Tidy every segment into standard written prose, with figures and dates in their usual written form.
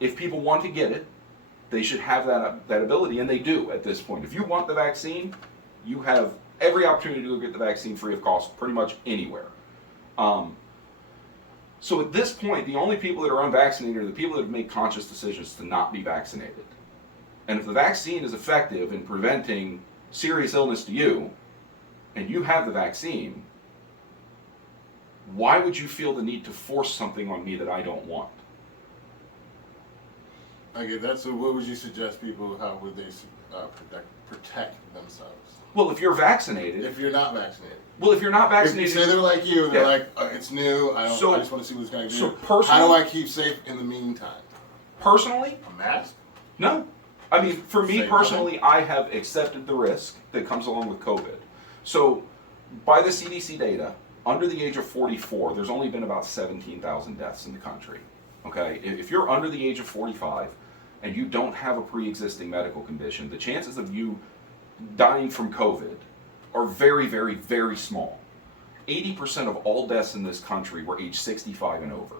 if people want to get it, they should have that ability, and they do at this point. If you want the vaccine, you have every opportunity to go get the vaccine free of cost pretty much anywhere. So at this point, the only people that are unvaccinated are the people that have made conscious decisions to not be vaccinated. And if the vaccine is effective in preventing serious illness to you, and you have the vaccine, why would you feel the need to force something on me that I don't want? I get that. So what would you suggest people, how would they protect themselves? Well, if you're vaccinated. If you're not vaccinated. Well, if you're not vaccinated. If you say they're like you, and they're Yeah. like, it's new, I just want to see what it's going to do. So personally, how do I keep safe in the meantime? Personally? A mask? No. I mean, for me Same personally, thing? I have accepted the risk that comes along with COVID. So, by the CDC data, under the age of 44, there's only been about 17,000 deaths in the country. Okay? If you're under the age of 45 and you don't have a pre-existing medical condition, the chances of you dying from COVID are very, very, very small. 80% of all deaths in this country were age 65 and over.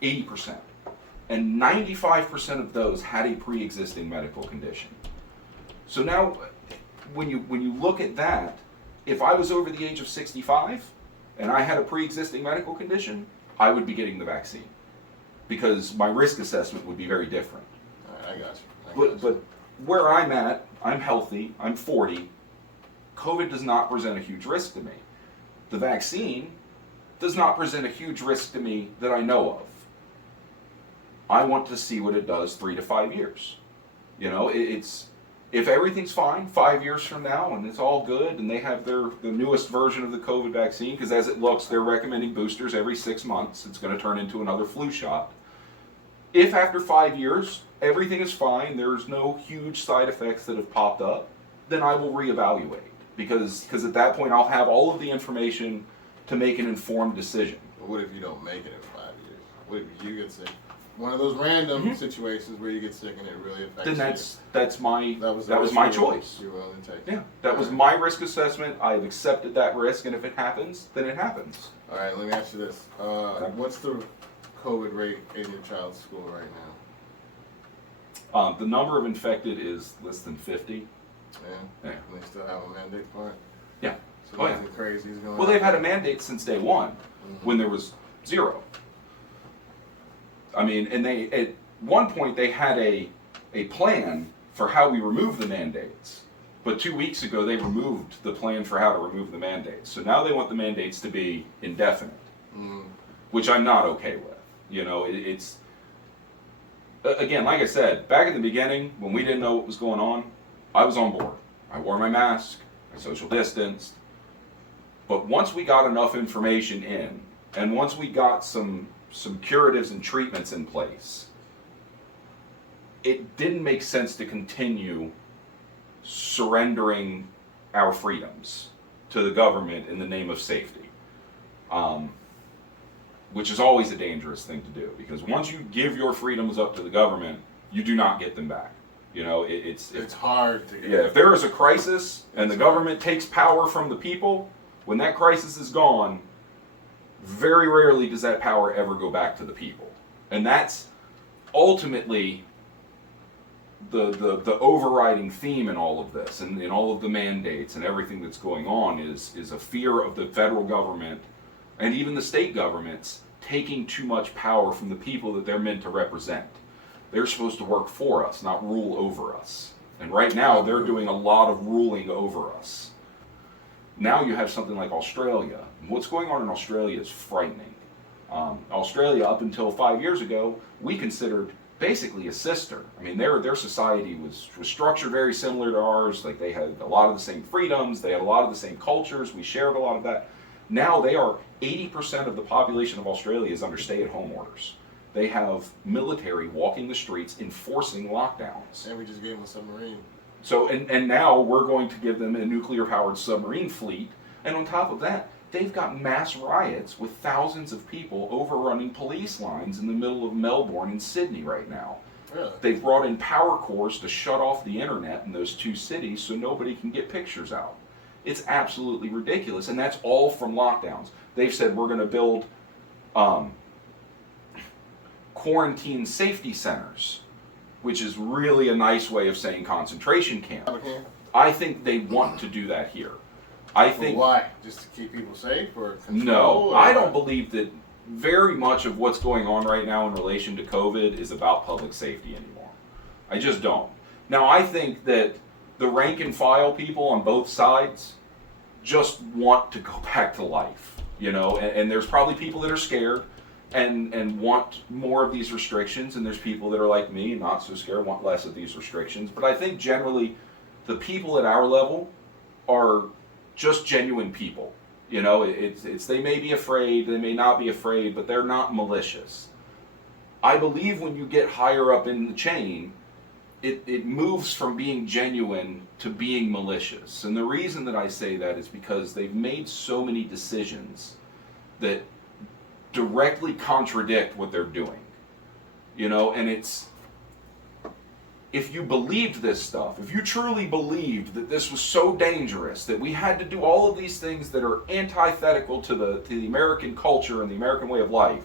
80%. And 95% of those had a pre-existing medical condition. So now, when you look at that, if I was over the age of 65 and I had a pre-existing medical condition, I would be getting the vaccine because my risk assessment would be very different. All right, I got you. But where I'm at, I'm healthy, I'm 40. COVID does not present a huge risk to me. The vaccine does not present a huge risk to me that I know of. I want to see what it does 3 to 5 years. You know, it's if everything's fine 5 years from now and it's all good and they have the newest version of the COVID vaccine, because as it looks, they're recommending boosters every 6 months. It's going to turn into another flu shot. If after 5 years everything is fine, there's no huge side effects that have popped up, then I will reevaluate because at that point I'll have all of the information to make an informed decision. But what if you don't make it in 5 years? What if you get sick? One of those random situations where you get sick and it really affects you. Then that's my that was my choice. You're willing to take. Yeah, that was my risk assessment. I've accepted that risk, and if it happens, then it happens. All right, let me ask you this: what's the COVID rate in your child's school right now? The number of infected is less than 50. Yeah. And they still have a mandate for it. Yeah. So Oh, yeah. nothing crazy is going on. Well, they've had a mandate since day one, when there was 0. I mean, and they at one point they had a plan for how we remove the mandates, but 2 weeks ago they removed the plan for how to remove the mandates. So now they want the mandates to be indefinite, which I'm not okay with. You know, it's again, like I said, back in the beginning when we didn't know what was going on, I was on board. I wore my mask, I social distanced. But once we got enough information in, and once we got some curatives and treatments in place, it didn't make sense to continue surrendering our freedoms to the government in the name of safety, which is always a dangerous thing to do, because once you give your freedoms up to the government, you do not get them back. You know, it's hard to get. Yeah, if there is a crisis and the government takes power from the people, when that crisis is gone, very rarely does that power ever go back to the people. And that's ultimately the overriding theme in all of this, and in all of the mandates and everything that's going on is a fear of the federal government and even the state governments taking too much power from the people that they're meant to represent. They're supposed to work for us, not rule over us. And right now they're doing a lot of ruling over us. Now you have something like Australia. What's going on in Australia is frightening. Australia, up until 5 years ago, we considered basically a sister. I mean, their society was structured very similar to ours. Like, they had a lot of the same freedoms, they had a lot of the same cultures, we shared a lot of that. Now they are 80% of the population of Australia is under stay-at-home orders. They have military walking the streets enforcing lockdowns. And we just gave them a submarine. So, and now we're going to give them a nuclear-powered submarine fleet. And on top of that, they've got mass riots with thousands of people overrunning police lines in the middle of Melbourne and Sydney right now. Really? They've brought in power cores to shut off the internet in those two cities so nobody can get pictures out. It's absolutely ridiculous, and that's all from lockdowns. They've said we're going to build quarantine safety centers, which is really a nice way of saying concentration camp. Okay. I think they want to do that here. I think why? Just to keep people safe or control? no, or I don't believe that very much of what's going on right now in relation to COVID is about public safety anymore. I just don't. Now, I think that the rank and file people on both sides just want to go back to life, you know, and there's probably people that are scared and want more of these restrictions, and there's people that are like me, not so scared, want less of these restrictions. But I think generally the people at our level are just genuine people. You know, it's they may be afraid, they may not be afraid, but they're not malicious. I believe when you get higher up in the chain, it moves from being genuine to being malicious. And the reason that I say that is because they've made so many decisions that directly contradict what they're doing. You know, and it's, if you believed this stuff, if you truly believed that this was so dangerous, that we had to do all of these things that are antithetical to the American culture and the American way of life,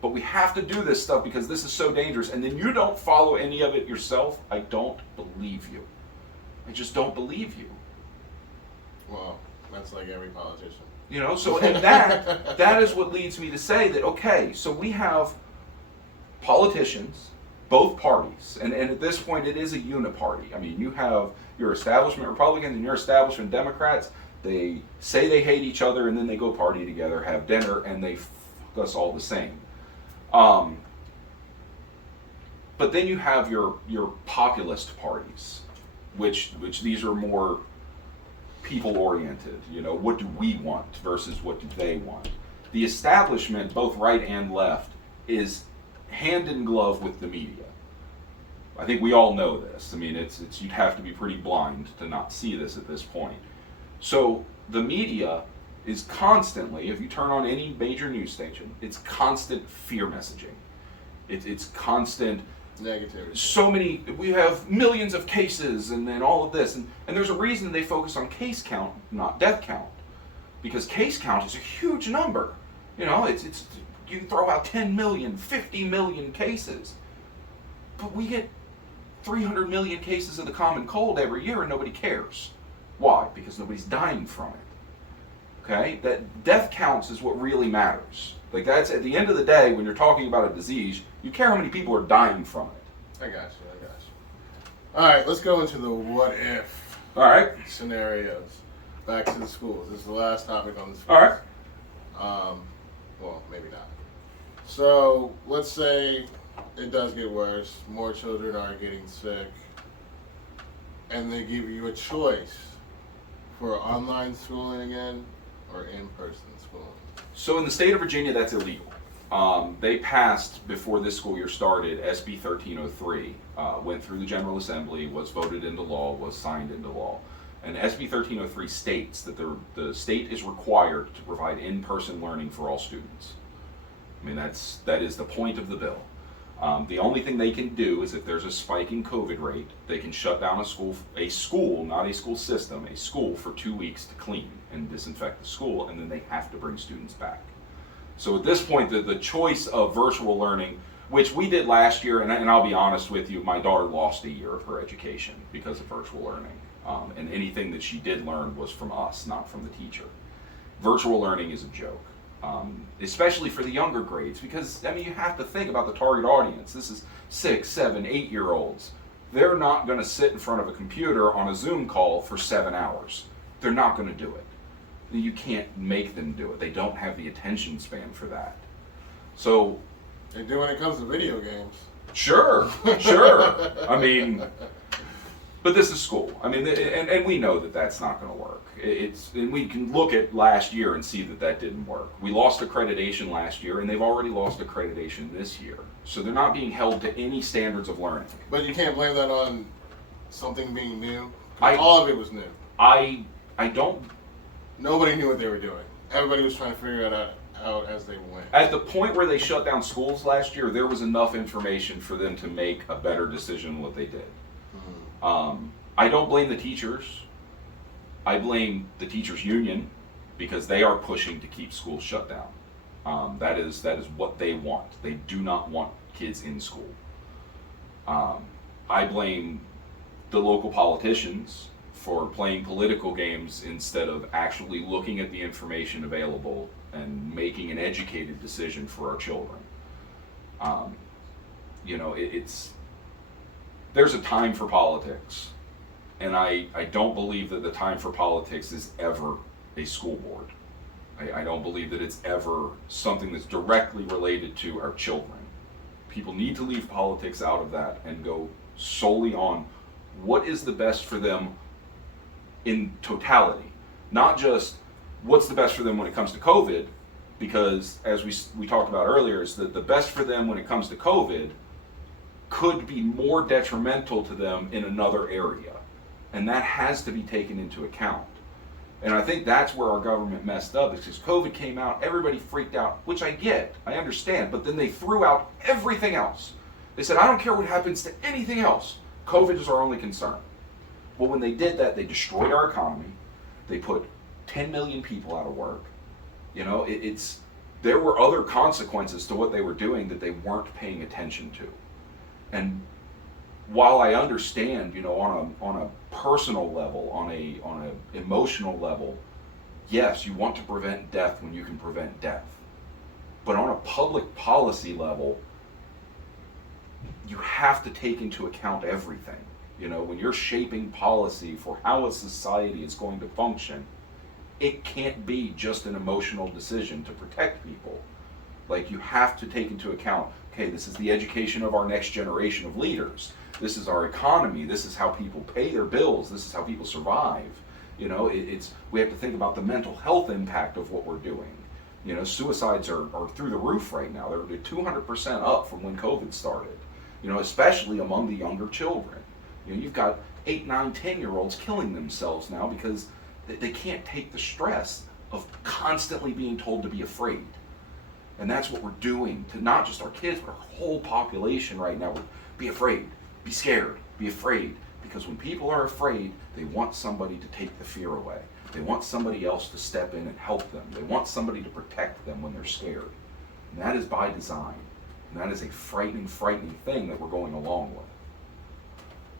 but we have to do this stuff because this is so dangerous, and then you don't follow any of it yourself, I don't believe you. I just don't believe you. Well, that's like every politician. You know, so, and that is what leads me to say that, okay, so we have politicians, both parties, and at this point it is a uniparty. I mean, you have your establishment Republicans and your establishment Democrats. They say they hate each other, and then they go party together, have dinner, and they fuck us all the same. But then you have your populist parties, which these are more people oriented. You know, what do we want versus what do they want? The establishment, both right and left, is hand in glove with the media. I think we all know this. I mean, it's you'd have to be pretty blind to not see this at this point. So the media is constantly, if you turn on any major news station, it's constant fear messaging. It's constant Negativity. so many, we have millions of cases and then all of this, and there's a reason they focus on case count, not death count, because case count is a huge number. You know, it's you can throw out 10 million, 50 million cases, but we get 300 million cases of the common cold every year and nobody cares. Why? Because nobody's dying from it. Okay? That death counts is what really matters. Like, that's at the end of the day, when you're talking about a disease, you care how many people are dying from it. I got you. All right, let's go into the what if All right? scenarios. Back to the schools. This is the last topic on the schools. All right. Well, maybe not. So let's say it does get worse. More children are getting sick, and they give you a choice for online schooling again or in-person schooling. So in the state of Virginia, that's illegal. They passed, before this school year started, SB 1303, went through the General Assembly, was voted into law, was signed into law. And SB 1303 states that the state is required to provide in-person learning for all students. I mean, that is the point of the bill. The only thing they can do is if there's a spike in COVID rate, they can shut down a school, not a school system, a school for 2 weeks to clean and disinfect the school, and then they have to bring students back. So at this point, the choice of virtual learning, which we did last year, and I'll be honest with you, my daughter lost a year of her education because of virtual learning. And anything that she did learn was from us, not from the teacher. Virtual learning is a joke. Especially for the younger grades, because I mean, you have to think about the target audience. This is 6, 7, 8-year-olds. They're not going to sit in front of a computer on a Zoom call for 7 hours. They're not going to do it. You can't make them do it. They don't have the attention span for that. So, They do when it comes to video games. sure. I mean, but this is school. I mean, and we know that that's not going to work. And we can look at last year and see that didn't work. We lost accreditation last year, and they've already lost accreditation this year. So they're not being held to any standards of learning. But you can't blame that on something being new. I- All of it was new. I don't. Nobody knew what they were doing. Everybody was trying to figure it out as they went. At the point where they shut down schools last year, there was enough information for them to make a better decision than what they did. I don't blame the teachers. I blame the teachers' union because they are pushing to keep schools shut down. That is what they want. They do not want kids in school. I blame the local politicians for playing political games instead of actually looking at the information available and making an educated decision for our children. It's there's a time for politics, and I don't believe that the time for politics is ever a school board. I don't believe that it's ever something that's directly related to our children. People need to leave politics out of that and go solely on what is the best for them in totality, not just what's the best for them when it comes to COVID, because as we talked about earlier, is that the best for them when it comes to COVID could be more detrimental to them in another area, and that has to be taken into account. And I think that's where our government messed up, is because COVID came out, everybody freaked out, which I get, I understand, but then they threw out everything else. They said, I don't care what happens to anything else, COVID is our only concern. Well, when they did that, they destroyed our economy, they put 10 million people out of work. There were other consequences to what they were doing that they weren't paying attention to. And while I understand, on a personal level, on a emotional level, yes, you want to prevent death when you can prevent death. But on a public policy level, you have to take into account everything. When you're shaping policy for how a society is going to function, it can't be just an emotional decision to protect people. Like, you have to take into account, okay, this is the education of our next generation of leaders. This is our economy. This is how people pay their bills. This is how people survive. We have to think about the mental health impact of what we're doing. Suicides are through the roof right now. They're 200% up from when COVID started. Especially among the younger children. You've got 8, 9, 10-year-olds killing themselves now because they can't take the stress of constantly being told to be afraid. And that's what we're doing to not just our kids, but our whole population right now. Be afraid, be scared, be afraid. Because when people are afraid, they want somebody to take the fear away. They want somebody else to step in and help them. They want somebody to protect them when they're scared. And that is by design. And that is a frightening, frightening thing that we're going along with.